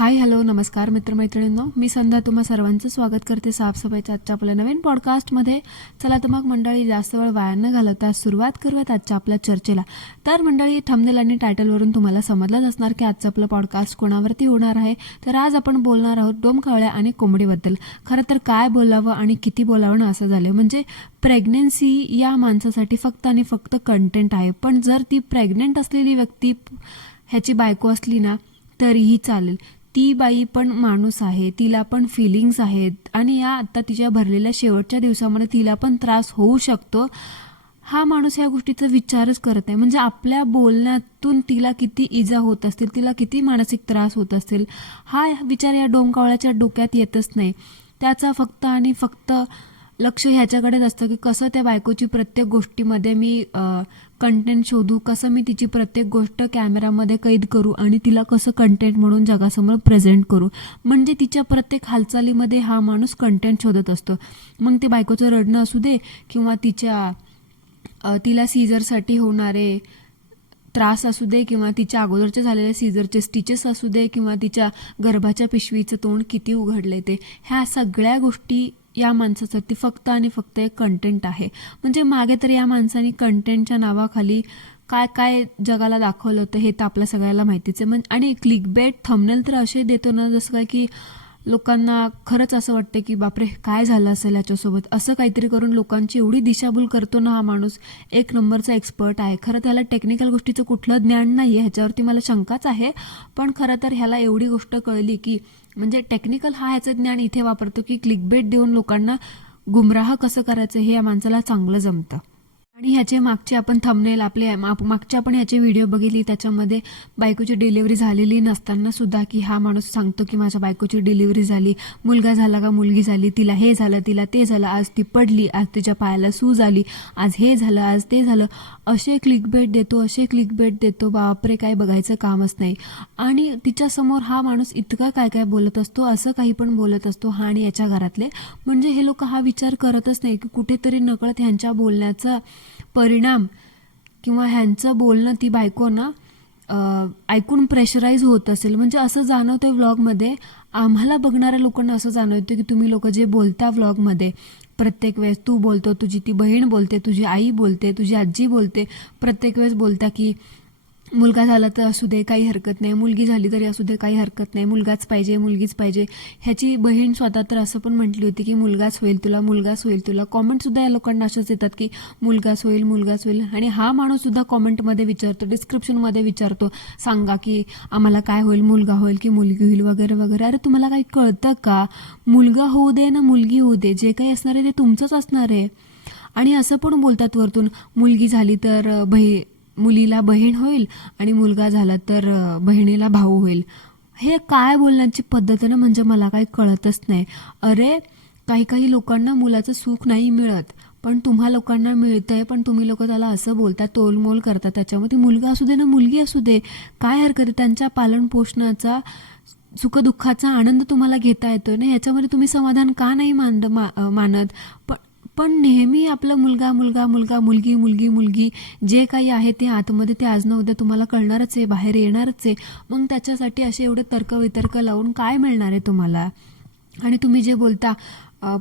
Hi hello नमस्कार मित्रमैत्रिणींनो, मी संध्या तुम्हा सर्वांचं स्वागत करते साफसफाईच्या आजच्या आपल्या नवीन पॉडकास्टमध्ये. चला तर मग मंडळी, जास्त वेळ वाया न घालवता सुरुवात करूयात आजच्या आपल्या चर्चेला. तर मंडळी, थंबनेल आणि टायटलवरून तुम्हाला समजलंच असणार की आजचं आपलं पॉडकास्ट कोणावरती होणार आहे. तर आज आपण बोलणार आहोत डोमकावळ्या आणि कोंबडीबद्दल. खरं तर काय बोलावं आणि किती बोलावं ना असं झालं. म्हणजे प्रेग्नेन्सी या माणसासाठी फक्त आणि फक्त कंटेंट आहे, पण जर ती प्रेग्नेंट असलेली व्यक्ती ह्याची बायको असली ना तरीही चालेल. ती बाई पण माणूस आहे, तिला पण फिलिंग्स आहेत आणि या आता तिच्या भरलेल्या शेवटच्या दिवसामध्ये तिला पण त्रास होऊ शकतो. हा माणूस या गोष्टीचा विचारच करत आहे. म्हणजे आपल्या बोलण्यातून तिला किती इजा होत असतील, तिला किती मानसिक त्रास होत असतील, हा विचार या डोमकावळ्याच्या डोक्यात येतच नाही. त्याचा फक्त आणि फक्त लक्ष ह्याच्याकडेच असतं की कसं त्या बायकोची प्रत्येक गोष्टीमध्ये मी कंटेंट शोधू, कसं मी तिची प्रत्येक गोष्ट कॅमेरामध्ये कैद करू आणि तिला कसं कंटेंट म्हणून जगासमोर प्रेझेंट करू. म्हणजे तिच्या प्रत्येक हालचालीमध्ये हा माणूस कंटेंट शोधत असतो. मग ते बायकोचं रडणं असू दे किंवा तिला सीझरसाठी होणारे त्रास असू दे किंवा तिच्या अगोदरच्या झालेल्या सीझरचे स्टिचेस असू दे किंवा तिच्या गर्भाच्या पिशवीचं तोंड किती उघडले ते, ह्या सगळ्या गोष्टी या माणसासाठी फक्त आणि फक्त एक कंटेंट आहे. म्हणजे मागे तर या माणसाने कंटेंटच्या नावाखाली काय काय जगाला दाखवलं होतं हे तर आपल्या सगळ्याला माहितीच आहे. आणि क्लिकबेट थंबनेल तर असे देतो ना जसं काय की लोकांना खरंच असं वाटतं की बापरे काय झालं असेल याच्यासोबत. असं काहीतरी करून लोकांची एवढी दिशाभूल करतो ना हा माणूस. एक नंबरचा एक्सपर्ट आहे. खरं त्याला टेक्निकल गोष्टीचं कुठलं ज्ञान नाही आहे, ह्याच्यावरती मला शंकाच आहे. पण खरं तर ह्याला एवढी गोष्ट कळली की म्हणजे टेक्निकल हा ह्याचं ज्ञान इथे वापरतो की क्लिकबेट देऊन लोकांना गुमराह कसं करायचं हे या माणसाला चांगलं जमतं. आणि ह्याचे मागचे आपण थंबनेल मागचे आपण ह्याचे व्हिडिओ बघितली, त्याच्यामध्ये बायकोची डिलिव्हरी झालेली नसताना सुद्धा की हा माणूस सांगतो की माझ्या बायकोची डिलिव्हरी झाली, मुलगा झाला का मुलगी झाली, तिला हे झालं तिला ते झालं, आज ती पडली, आज तिच्या पायाला सूज आली, आज हे झालं आज ते झालं. असे क्लिकबेट देतो बापरे, काय बघायचं कामच नाही. आणि तिच्यासमोर हा माणूस इतका काय काय बोलत असतो, असं काही पण बोलत असतो हा आणि याच्या घरातले. म्हणजे हे लोक हा विचार करतच नाही की कुठेतरी नकळत ह्यांच्या बोलण्याचा परिणाम किंवा ह्यांचं बोलणं ती बायको ना ऐकून प्रेशराईज होत असेल. म्हणजे असं जाणवतं व्लॉगमध्ये, आम्हाला बघणाऱ्या लोकांना असं जाणवतं की तुम्ही लोक जे बोलता व्लॉगमध्ये, प्रत्येक वेळेस तू बोलतो, तुझी ती बहीण बोलते, तुझी आई बोलते, तुझी आजी बोलते, प्रत्येक वेळेस बोलता की मुलगा झाला तर असू दे काही हरकत नाही, मुलगी झाली तरी असू दे काही हरकत नाही, मुलगाच पाहिजे मुलगीच पाहिजे. ह्याची बहीण स्वतः तर असं पण म्हटली होती की मुलगाच होईल तुला, मुलगाच होईल तुला. कॉमेंटसुद्धा या लोकांना अशाच येतात की मुलगाच होईल मुलगाच होईल. आणि हा माणूससुद्धा कॉमेंटमध्ये विचारतो, डिस्क्रिप्शनमध्ये विचारतो, सांगा की आम्हाला काय होईल, मुलगा होईल की मुलगी होईल वगैरे वगैरे. अरे तुम्हाला काही कळतं का? मुलगा होऊ दे ना मुलगी होऊ दे, जे काही असणार आहे ते तुमचंच असणार आहे. आणि असं पण बोलतात वरतून, मुलगी झाली तर मुलीला बहीण होईल आणि मुलगा झाला तर बहिणीला भाऊ होईल. हे काय बोलण्याची पद्धत आहे ना, म्हणजे मला काही कळतच नाही. अरे काही काही लोकांना मुलाचं सुख नाही मिळत, पण तुम्हा लोकांना मिळतंय, पण तुम्ही लोक त्याला असं बोलता, तोलमोल करता त्याच्यामध्ये. मुलगा असू दे ना मुलगी असू दे, काय हरकत आहे? त्यांच्या पालन पोषणाचा सुखदुःखाचा आनंद तुम्हाला घेता येतोय ना, याच्यामध्ये तुम्ही समाधान का नाही मानत? पण नेहमी आपला मुलगा मुलगा मुलगा मुलगी मुलगी मुलगी जे काही आहे ते आतमध्ये ते आज न उद्या तुम्हाला कळणारच आहे, बाहेर येणारच आहे. मग त्याच्यासाठी असे एवढे तर्कवितर्क लावून काय मिळणार आहे तुम्हाला? आणि तुम्ही जे बोलता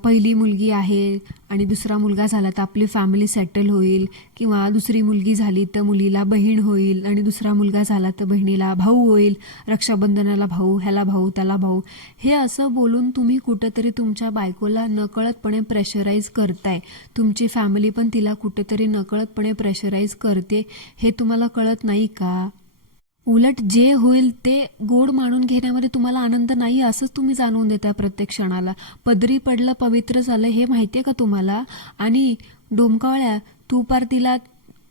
पहिली मुलगी आहे आणि दुसरा मुलगा झाला तर आपली फॅमिली सेटल होईल, किंवा दुसरी मुलगी झाली तर मुलीला बहीण होईल आणि दुसरा मुलगा झाला तर बहिणीला भाऊ होईल, रक्षाबंधनाला भाऊ, ह्याला भाऊ त्याला भाऊ, हे असं बोलून तुम्ही कुठेतरी तुमच्या बायकोला नकळतपणे प्रेशराईज करताय. तुमची फॅमिली पण तिला कुठेतरी नकळतपणे प्रेशराईज करते. हे तुम्हाला कळत नाही का? उलट जे होईल ते गोड मानून घेण्यामध्ये तुम्हाला आनंद नाही, असंच तुम्ही जाणवून देता प्रत्येक क्षणाला. पदरी पडलं पवित्र झालं हे माहितीये का तुम्हाला? आणि डोमकावळ्या, तू पार तिला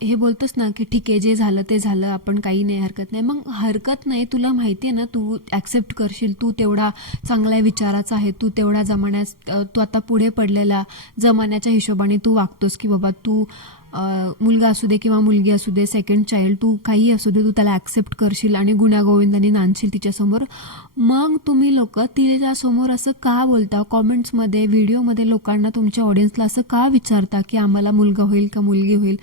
हे बोलतोस ना की ठीक आहे जे झालं ते झालं, आपण काही नाही, हरकत नाही. मग हरकत नाही, तुला माहितीये ना तू ऍक्सेप्ट करशील, तू तेवढा चांगल्या विचाराचा आहे, तू तेवढा तू आता पुढे पडलेला जमान्याच्या हिशोबाने तू वागतोस की बाबा तू मुलगा असू दे किंवा मुलगी असू दे, सेकंड चाइल्ड, तू काही असू दे, तू त्याला ऍक्सेप्ट करशील आणि गुण्यागोविंदाने नांदशील तिच्यासमोर. मग तुम्ही लोक तिच्यासमोर असं का बोलता? कॉमेंट्समध्ये, व्हिडिओमध्ये लोकांना, तुमच्या ऑडियन्सला असं का विचारता की आम्हाला मुलगा होईल का मुलगी होईल?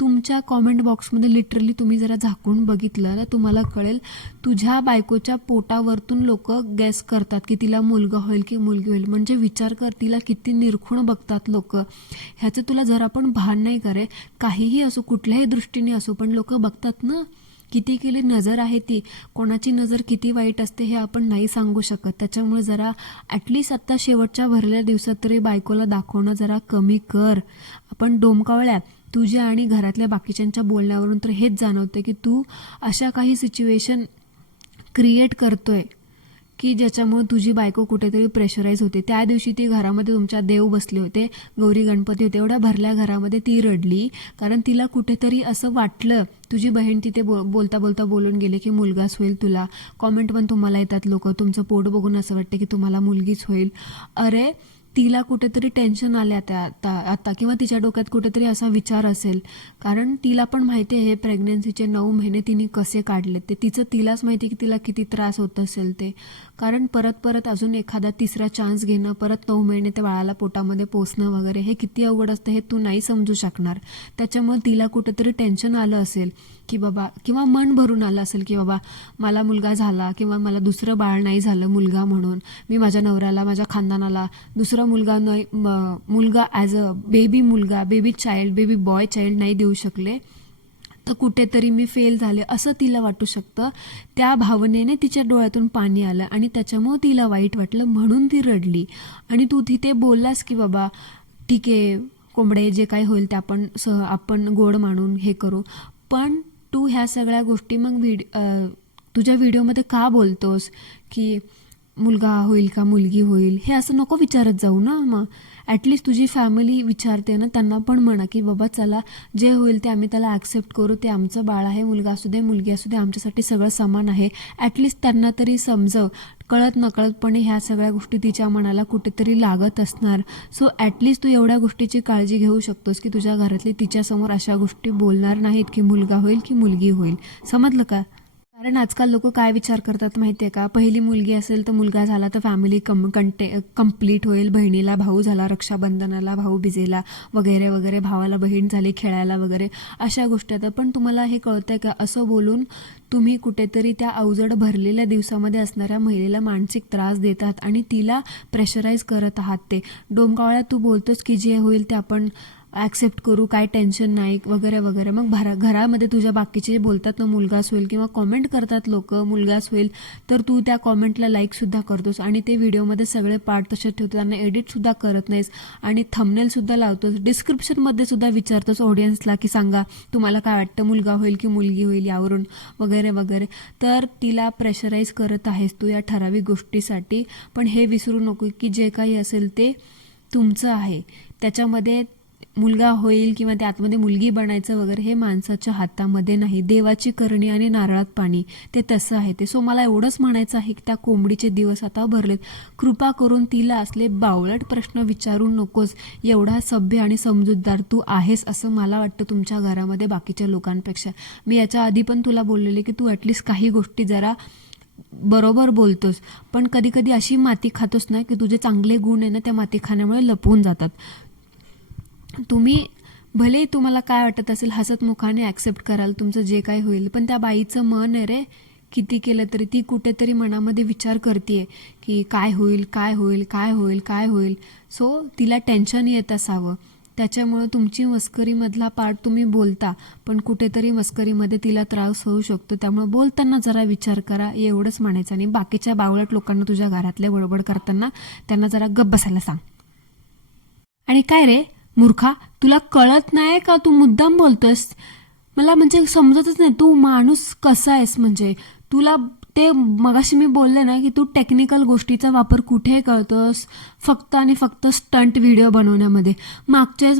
तुमच्या कॉमेंट बॉक्समध्ये लिटरली तुम्ही जरा झाकून बघितलं ना, तुम्हाला कळेल तुझ्या बायकोच्या पोटावरतून लोक गॅस करतात की तिला मुलगा होईल की मुलगी होईल. म्हणजे विचार कर, तिला किती निरखून बघतात लोक. ह्याचं तुला जरा पण भान नाही करे. काहीही असो, कुठल्याही दृष्टीने असो, पण लोक बघतात ना. किती केली नजर आहे ती, कोणाची नजर किती वाईट असते हे आपण नाही सांगू शकत. त्याच्यामुळे जरा ॲटलिस्ट आता शेवटच्या भरल्या दिवसात तरी बायकोला दाखवणं जरा कमी कर. आपण डोमकावळ्या, तुझ्या आणि घरातल्या बाकीच्यांच्या बोलण्यावरून तर हेच जाणवते की तू अशा काही सिच्युएशन क्रिएट करतोय की ज्याच्यामुळे तुझी बायको कुठेतरी प्रेशराईज होते. त्या दिवशी ती घरामध्ये तुमच्या देव बसले होते, गौरी गणपती होते, एवढ्या भरल्या घरामध्ये ती रडली कारण तिला कुठेतरी असं वाटलं. तुझी बहीण तिथे बोलता बोलता बोलून गेले की मुलगाच होईल तुला. कॉमेंट पण तुम्हाला येतात लोक, तुमचं पोट बघून असं वाटतं की तुम्हाला मुलगीच होईल. अरे तिला कुठेतरी टेन्शन आले आता किंवा तिच्या डोक्यात कुठेतरी असा विचार असेल, कारण तिला पण माहिती आहे हे प्रेग्नन्सीचे 9 महिने तिने कसे काढले ते. तिलाच माहिती की तिला किती त्रास होत असेल ते. कारण परत अजून एखादा तिसरा चान्स घेणं, परत 9 महिने त्या बाळाला पोटामध्ये पोसणं वगैरे हे किती अवघड असतं हे तू नाही समजू शकणार. त्याच्यामुळे तिला कुठेतरी टेन्शन आलं असेल की बाबा, किंवा मन भरून आलं असेल की बाबा मला मुलगा झाला किंवा मला दुसरं बाळ नाही झालं मुलगा म्हणून, मी माझ्या नवऱ्याला, माझ्या खानदानाला दुसरा मुलगा as a baby child, baby boy child नाही देऊ शकले, तर कुठेतरी मी फेल झाले असं तिला वाटू शकतं. त्या भावनेने तिच्या डोळ्यातून पाणी आलं आणि त्याच्यामुळे तिला वाईट वाटलं म्हणून ती रडली. आणि तू तिथे बोललास की बाबा ठीक आहे कोंबडे, जे काही होईल ते आपण गोड मानून हे करू. पण तू ह्या सगळ्या गोष्टी मग तुझ्या व्हिडिओमध्ये का बोलतोस की मुलगा होईल का मुलगी होईल, हे असं नको विचारत जाऊ ना. मग ॲटलिस्ट तुझी फॅमिली विचारते ना, त्यांना पण म्हणा की बाबा चला जे होईल ते आम्ही त्याला ॲक्सेप्ट करू, ते आमचं बाळ आहे, मुलगा असू दे मुलगी असू दे, आमच्यासाठी सगळं समान आहे. ॲटलिस्ट त्यांना तरी समजव. कळत नकळतपणे ह्या सगळ्या गोष्टी तिच्या मनाला कुठेतरी लागत असणार. सो ॲटलिस्ट तू एवढ्या गोष्टीची काळजी घेऊ शकतोस की तुझ्या घरातली तिच्यासमोर अशा गोष्टी बोलणार नाहीत की मुलगा होईल की मुलगी होईल. समजलं का? कारण आजकाल लोक काय विचार करतात माहिती आहे का, पहिली मुलगी असेल तर मुलगा झाला तर फॅमिली कंप्लीट होईल, बहिणीला भाऊ झाला, रक्षाबंधनाला भाऊ बिजेला वगैरे वगैरे, भावाला बहीण झाली खेळायला वगैरे, अशा गोष्टी आहेत. पण तुम्हाला हे कळतंय का, असं बोलून तुम्ही कुठेतरी त्या अवजड भरलेल्या दिवसामध्ये असणाऱ्या महिलेला मानसिक त्रास देतात आणि तिला प्रेशराईज करत आहात. ते डोमकावळ्या तू बोलतोस की जे होईल ते आपण ॲक्सेप्ट करू, काय टेन्शन नाही वगैरे वगैरे. मग घरामध्ये तुझ्या बाकीचे बोलतात ना मुलगाच होईल किंवा कॉमेंट करतात लोक मुलगाच होईल, तर तू त्या कॉमेंटला लाईकसुद्धा करतोस आणि ते व्हिडिओमध्ये सगळे पार्ट तसे ठेवतो, त्यांना एडिटसुद्धा करत नाहीस आणि थंबनेलसुद्धा लावतोस. डिस्क्रिप्शनमध्ये सुद्धा विचारतोस ऑडियन्सला की सांगा तुम्हाला काय वाटतं, मुलगा होईल की मुलगी होईल यावरून वगैरे वगैरे. तर तिला प्रेशराईज करत आहेस तू या ठराविक गोष्टीसाठी. पण हे विसरू नको की जे काही असेल ते तुमचं आहे. त्याच्यामध्ये मुलगा होईल किंवा त्या आतमध्ये मुलगी बनायचं वगैरे हे माणसाच्या हातामध्ये नाही. देवाची करणी आणि नारळात पाणी ते तसं आहे ते. सो मला एवढंच म्हणायचं आहे की त्या कोंबडीचे दिवस आता भरलेत. कृपा करून तिला असले बावळट प्रश्न विचारू नकोस. एवढा सभ्य आणि समजूतदार तू आहेस असं मला वाटतं तुमच्या घरामध्ये बाकीच्या लोकांपेक्षा. मी याच्या आधी पण तुला बोललेले की तू ॲटलिस्ट काही गोष्टी जरा बरोबर बोलतोस, पण कधी कधी अशी माती खातोस ना की तुझे चांगले गुण आहे ना त्या माती खाण्यामुळे लपवून जातात. तुम्ही भले तुम्हाला काय वाटत असेल हसत मुखाने ॲक्सेप्ट कराल तुमचं जे काय होईल, पण त्या बाईचं मन आहे रे, किती केलं तरी ती कुठेतरी मनामध्ये विचार करते की काय होईल काय होईल काय होईल काय होईल. सो तिला टेन्शन येत असावं, त्याच्यामुळं तुमची मस्करीमधला पार्ट तुम्ही बोलता, पण कुठेतरी मस्करीमध्ये तिला त्रास होऊ शकतो. त्यामुळे बोलताना जरा विचार करा, एवढंच म्हणायचं. आणि बाकीच्या बावळट लोकांना तुझ्या घरातल्या बडबड करताना त्यांना जरा गप्प बसायला सांग. आणि काय रे मूर्खा, तुला कळत नाही का, तू मुद्दाम बोलतोस. मला म्हणजे समजतच नाही तू माणूस कसा आहेस. म्हणजे तुला ते मगाशी मी बोलले ना की तू टेक्निकल गोष्टीचा वापर कुठे करतोस, फक्त आणि फक्त स्टंट व्हिडिओ बनवण्यामध्ये. मागच्याच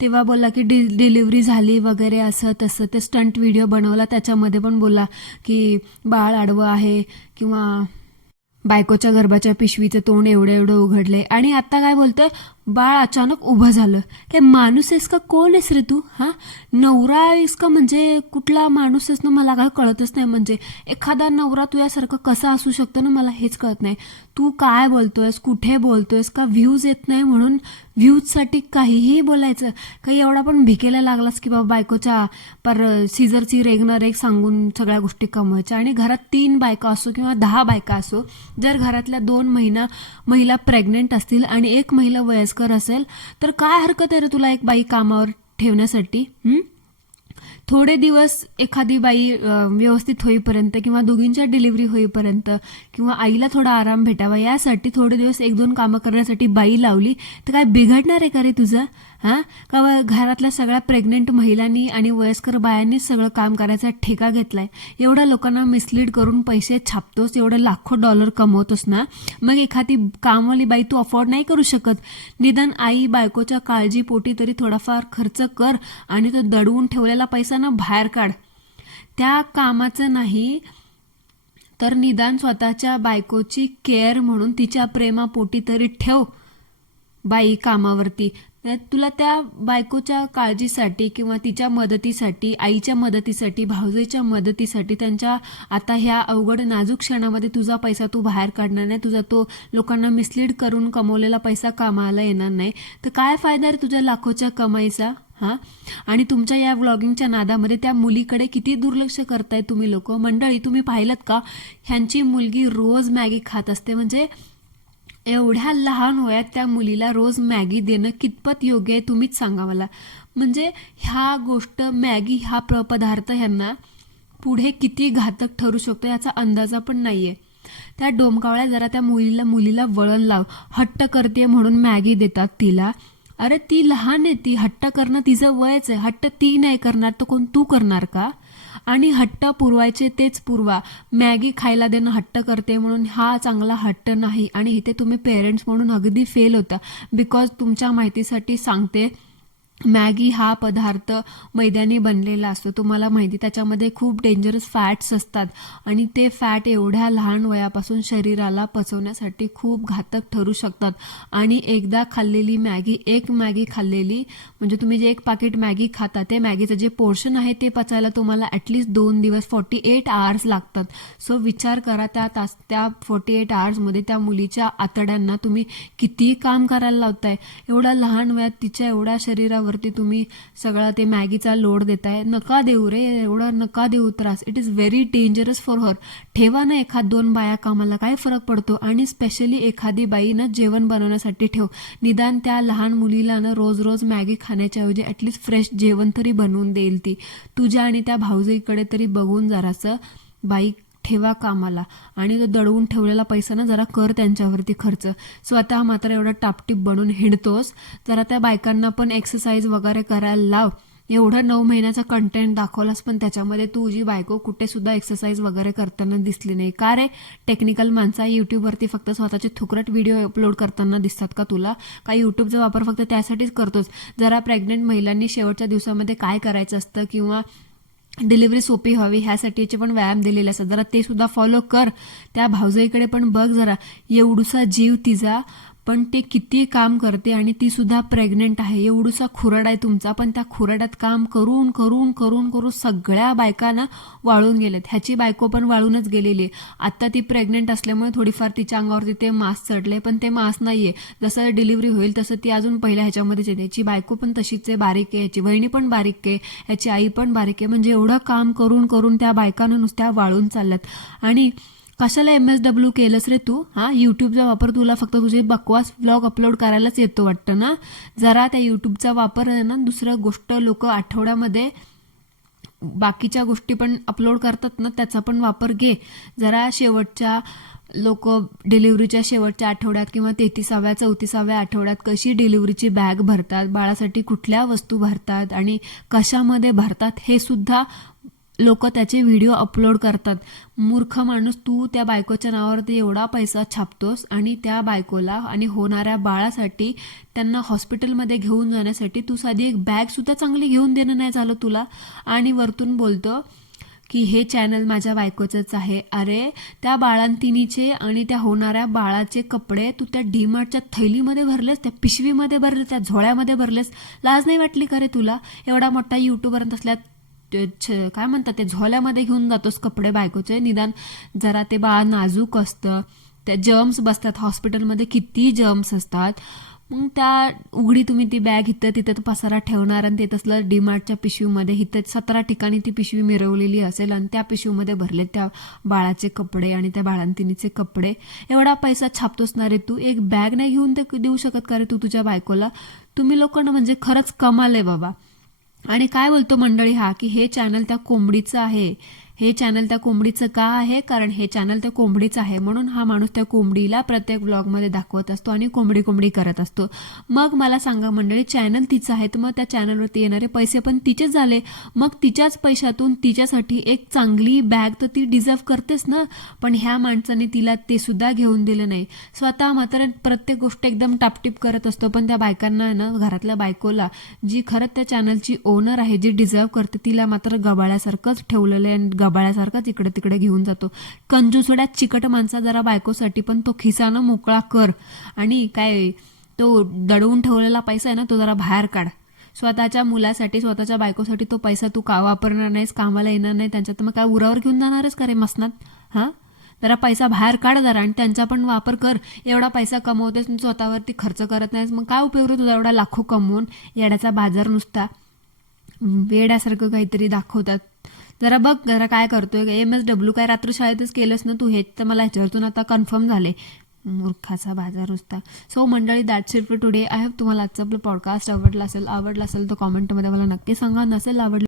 तेव्हा बोलला की डिलिव्हरी झाली वगैरे असं तसं, ते स्टंट व्हिडिओ बनवला, त्याच्यामध्ये पण बोलला की बाळ आडवं आहे किंवा बायकोच्या गर्भाच्या पिशवीचं तोंड एवढं एवढं उघडले. आणि आता काय बोलतोय, बाळ अचानक उभं झालं. काय माणूस आहेस का, कोण आहेस रे तू? नवरा आहेस का, म्हणजे कुठला माणूस आहेस ना, मला काय कळतच नाही. म्हणजे एखादा नवरा तुझ्यासारखं कसा असू शकतो ना, मला हेच कळत नाही. तू काय बोलतोयस, कुठे बोलतोयस, का व्ह्यूज येत नाही म्हणून व्ह्यूजसाठी काहीही बोलायचं? काही एवढा पण भिकेला लागलास की बाबा बायकोच्या पर सीझरची रेगना रेग सांगून सगळ्या गोष्टी कमवायच्या? आणि घरात 3 बायका असो किंवा 10 बायका असो, जर घरातल्या 2 महिला प्रेग्नेंट असतील आणि 1 महिला वयस्कर असेल, तर काय हरकत आहे रे तुला एक बाई कामावर ठेवण्यासाठी? थोडे दिवस एखादी बाई व्यवस्थित होईपर्यंत किंवा दोघींच्या डिलिव्हरी होईपर्यंत किंवा आईला थोडा आराम भेटावा यासाठी थोडे दिवस 1-2 कामं करण्यासाठी बाई लावली तर काय बिघडणार आहे का रे तुझं? का घरातल्या सगळ्या प्रेग्नेंट महिलांनी आणि वयस्कर बायांनी सगळं काम करायचा ठेका घेतलाय? एवढ्या लोकांना मिसलीड करून पैसे छापतोस, एवढे लाखो डॉलर कमवतोस ना, मग एखादी कामवाली बाई तू अफोर्ड नाही करू शकत? निदान आई बायकोच्या काळजीपोटी तरी थोडाफार खर्च कर आणि तो दडवून ठेवलेला पैसा ना बाहेर काढ. त्या कामाचं नाही तर निदान स्वतःच्या बायकोची केअर म्हणून तिच्या प्रेमापोटी तरी ठेव बाई कामावरती. तुला त्या बायकोच्या काळजीसाठी किंवा तिच्या मदतीसाठी, आईच्या मदतीसाठी, भावजेच्या मदतीसाठी, त्यांच्या आता ह्या अवघड नाजूक क्षणामध्ये तुझा पैसा तू बाहेर काढणार नाही, तुझा तो लोकांना मिसलीड करून कमवलेला पैसा कामाला येणार नाही, तर काय फायदा रे तुझ्या लाखोच्या कमाईचा? आणि तुमच्या या व्लॉगिंगच्या नादामध्ये त्या मुलीकडे किती दुर्लक्ष करताय तुम्ही लोक. मंडळी, तुम्ही पाहिलं का, ह्यांची मुलगी रोज मॅगी खात असते. म्हणजे एवढ्या लहान वयात त्या मुलीला रोज मॅगी देणं कितपत योग्य आहे तुम्हीच सांगा मला. म्हणजे ह्या गोष्ट, मॅगी हा पदार्थ ह्यांना पुढे किती घातक ठरू शकतो याचा अंदाजा पण नाहीये. त्या डोमकावळ्या जरा त्या मुलीला वळण लाव. हट्ट करते म्हणून मॅगी देतात तिला. अरे ती लहान आहे, ती हट्ट करणं तिचं वयच आहे. हट्ट ती नाही करणार तर कोण तू करणार का? आणि हट्ट पुरवायचे तेच पुरवा. मॅगी खायला देणं हट्ट करते म्हणून हा चांगला हट्ट नाही. आणि इथे तुम्ही पेरेंट्स म्हणून अगदी फेल होता. बिकॉज तुमच्या माहितीसाठी सांगते, मॅगी हा पदार्थ मैद्याने बनलेला असतो. तुम्हाला माहिती, त्याच्यामध्ये खूप डेंजरस फॅट्स असतात आणि ते फॅट एवढ्या लहान वयापासून शरीराला पचवण्यासाठी खूप घातक ठरू शकतात. आणि एकदा खाल्लेली मॅगी, एक मॅगी खाल्लेली म्हणजे तुम्ही जे 1 पाकिट मॅगी खाता, ते मॅगीचं जे पोर्शन आहे ते पचायला तुम्हाला ॲटलिस्ट 2 दिवस 48 आवर्स लागतात. सो विचार करा, त्या 48 आवर्समध्ये त्या मुलीच्या आतड्यांना तुम्ही किती काम करायला लावताय. एवढ्या लहान वयात तिच्या एवढ्या शरीरावरती तुम्ही सगळा ते मॅगीचा लोड देताय. नका देऊ रे, एवढा नका देऊ त्रास. It is very dangerous for her. ठेवा ना 1-2 बाया कामाला, काय फरक पडतो? आणि स्पेशली एखादी बाई ना जेवण बनवण्यासाठी ठेव. निदान त्या लहान मुलीला ना रोज रोज मॅगी खाण्याच्या ऐवजी ॲटलिस्ट फ्रेश जेवण तरी बनवून देईल ती. तुझ्या आणि त्या भाऊजीकडे तरी बघून जरासं बाई ठेवा कामाला. आणि तो दडवून ठेवलेला पैसा ना जरा कर त्यांच्यावरती खर्च. स्वतः मात्र एवढा टापटीप बनून हिंडतोस, जरा त्या बायकांना पण एक्सरसाइज वगैरे करायला लाव. एवढं 9 महिन्याचा कंटेंट दाखवलास पण त्याच्यामध्ये तुझी बायको कुठे सुद्धा एक्सरसाइज वगैरे करताना दिसली नाही. का रे, टेक्निकल माणसा यूट्यूबवरती फक्त स्वतःचे थुकरट व्हिडिओ अपलोड करताना दिसतात का तुला? का यूट्यूबचा वापर फक्त त्यासाठीच करतोस? जरा प्रेग्नेंट महिलांनी शेवटच्या दिवसामध्ये काय करायचं असतं किंवा डिलिव्हरी सोपी व्हावी ह्यासाठीचे पण व्यायाम दिलेले असतात, जरा ते सुद्धा फॉलो कर. त्या भाऊजाईकडे पण बघ जरा. एवढूसा जीव तिचा, पण ते किती काम करते आणि ती सुद्धा प्रेग्नेंट आहे. एवढूसा खुराड आहे तुमचा, पण त्या खुराड्यात काम करून करून करून करून सगळ्या बायकांना वाळून गेलेत. ह्याची बायको पण वाळूनच गेलेली आहे. आता ती प्रेग्नेंट असल्यामुळे थोडीफार तिच्या अंगावरती ते मांस चढले, पण ते मांस नाहीये. जसं डिलिव्हरी होईल तसं ती अजून पहिल्या ह्याच्यामध्येच येते. ह्याची बायको पण तशीच आहे, बारीक आहे. ह्याची बहिणी पण बारीक आहे, ह्याची आई पण बारीक आहे. म्हणजे एवढं काम करून करून त्या बायकांना नुसत्या वाळून चालल्यात. आणि कशाला MSW केलंस रे तू? यूट्यूबचा वापर तुला फक्त तुझे बकवास व्लॉग अपलोड करायलाच येतो वाटतं ना? जरा त्या यूट्यूबचा वापर आहे ना, दुसरं गोष्ट लोक आठवड्यामध्ये बाकीच्या गोष्टी पण अपलोड करतात ना, त्याचा पण वापर घे. जरा शेवटच्या लोक डिलिव्हरीच्या शेवटच्या आठवड्यात किंवा 33व्या-34व्या आठवड्यात कशी डिलिव्हरीची बॅग भरतात, बाळासाठी कुठल्या वस्तू भरतात आणि कशामध्ये भरतात हे सुद्धा लोक त्याचे व्हिडिओ अपलोड करतात. मूर्ख माणूस तू, त्या बायकोच्या नावावरती एवढा पैसा छापतोस आणि त्या बायकोला आणि होणाऱ्या बाळासाठी त्यांना हॉस्पिटलमध्ये घेऊन जाण्यासाठी तू साधी एक बॅग सुद्धा चांगली घेऊन देणं नाही झालं तुला. आणि वरतून बोलतो की हे चॅनल माझ्या बायकोचंच आहे. अरे त्या बाळंतिणीचे आणि त्या होणाऱ्या बाळाचे कपडे तू त्या डीमार्टच्या थैलीमध्ये भरलेस, त्या पिशवीमध्ये भरलेस, त्या झोळ्यामध्ये भरलेस. लाज नाही वाटली का रे तुला? एवढा मोठा युट्यूबर असल्या काय म्हणतात ते झोल्यामध्ये घेऊन जातोस कपडे बायकोचे. निदान जरा ते बाळ नाजूक असतं, त्या जर्म्स बसतात हॉस्पिटलमध्ये, किती जर्म्स असतात. मग त्या उघडी तुम्ही ती बॅग इथं तिथं पसारा ठेवणार आणि ते तसलं डीमार्टच्या पिशवीमध्ये इथं 17 ठिकाणी ती पिशवी मिरवलेली असेल आणि त्या पिशवीमध्ये भरले त्या बाळाचे कपडे आणि त्या बाळंतिणीचे कपडे. एवढा पैसा छापतोस ना रे तू? एक बॅग नाही घेऊन ते देऊ शकत का रे तू तुझ्या बायकोला? तुम्ही लोकांना म्हणजे खरंच कमाल आहे बाबा. आणि काय बोलतो मंडळी हा, की हे चॅनल त्या कोंबडीचं आहे. हे चॅनल त्या कोंबडीचं का आहे? कारण हे चॅनल त्या कोंबडीचं आहे म्हणून हा माणूस त्या कोंबडीला प्रत्येक ब्लॉगमध्ये दाखवत असतो आणि कोंबडी कोंबडी करत असतो. मग मला सांगा मंडळी, चॅनल तिचं आहे तर मग त्या चॅनलवरती येणारे पैसे पण तिचेच झाले. मग तिच्याच पैशातून तिच्यासाठी एक चांगली बॅग तर ती डिझर्व करतेच ना. पण ह्या माणसाने तिला ते सुद्धा घेऊन दिलं नाही. स्वतः मात्र प्रत्येक गोष्ट एकदम टापटीप करत असतो, पण त्या बायकांना ना, घरातल्या बायकोला जी खरंच त्या चॅनलची ओनर आहे, जी डिझर्व करते, तिला मात्र गबाळ्यासारखंच ठेवलेलं आहे आणि गबाळ्यासारखाच इकडे तिकडे घेऊन जातो. कंजूसड्या चिकट माणसा जरा बायकोसाठी पण तो खिसानं मोकळा कर आणि काय तो दडवून ठेवलेला पैसा आहे ना, तो जरा बाहेर काढ. स्वतःच्या मुलासाठी, स्वतःच्या बायकोसाठी तो पैसा तू का वापरणार नाहीस? कामाला येणार नाही त्यांच्यात, मग काय उरावर घेऊन जाणारच का रे मसनात? हा, जरा पैसा बाहेर काढ जरा आणि त्यांचा पण वापर कर. एवढा पैसा कमवतेस स्वतःवरती खर्च करत नाहीस, मग काय उपयोग रे तुझा एवढा लाखो कमवून? येड्याचा बाजार नुसता वेड्यासारखं काहीतरी दाखवतात. जरा बघ जरा काय करतोय. MSW काय रात्र शाळेतच केलंस ना तू? हेच तर मला ह्याच्यावरतून आता कन्फर्म झाले. मूर्खाचा बाजार नुसता. सो मंडळी, that's it for today. I hope तुम्हाला आजचं आपलं पॉडकास्ट आवडला असेल तर कॉमेंटमध्ये मला नक्की सांगा. नसेल आवडलं